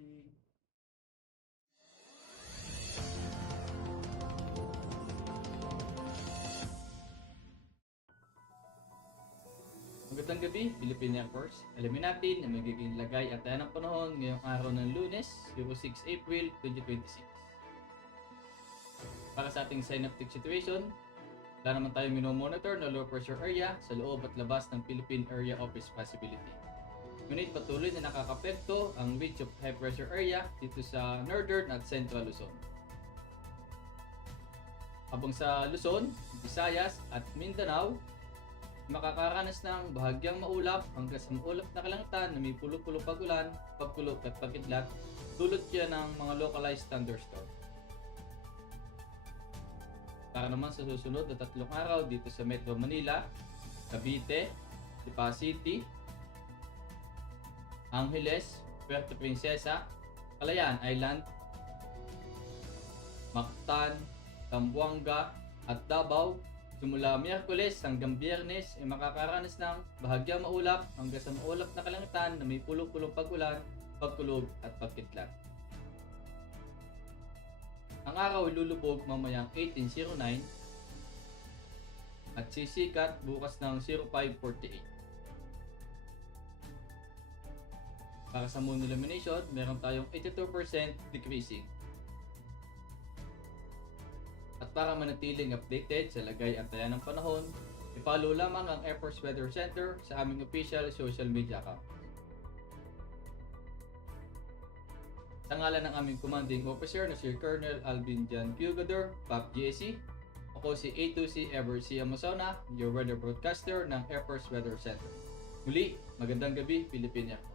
Recording. Magandang gabi, Philippine Air Force. Alamin natin na magiging lagay at tayo ng panahon ngayong araw ng Lunes, 06 April 2026. Para sa ating synoptic situation, wala naman tayong minomonitor na low pressure area sa loob at labas ng Philippine Area of Responsibility. Ngunit patuloy na nakakapekto ang ridge of high pressure area dito sa Northern at Central Luzon. Habang sa Luzon, Visayas at Mindanao, makakaranas ng bahagyang maulap hanggang sa maulap na kalangitan na may pulo-pulo pag-ulan, pagkulog at pag-idlat, dulot yan ng mga localized thunderstorm. Para naman sa susunod na 3 araw dito sa Metro Manila, Cavite, Lipa City, Angeles, Puerto Princesa, Calayan Island, Mactan, Zamboanga at Davao, simula Miyerkules hanggang Biyernes ay makakaranas ng bahagyang maulap hanggang sa maulap na kalangitan na may pulo-pulong pag-ulan, pagkulog at pagkidlat. Ang araw ay lulubog mamayang 18:09 at sisikat bukas ng 05:48. Para sa moon illumination, meron tayong 82% decreasing. At para manatiling updated sa lagay at taya ng panahon, i-follow lamang ang Air Force Weather Center sa aming official social media account. Sa ngalan ng aming commanding officer na si Colonel Alvin Jan Pugador, PAP GSC, ako si A2C Ever C. Amazona, your weather broadcaster ng Air Force Weather Center. Muli, magandang gabi, Philippine Air Force.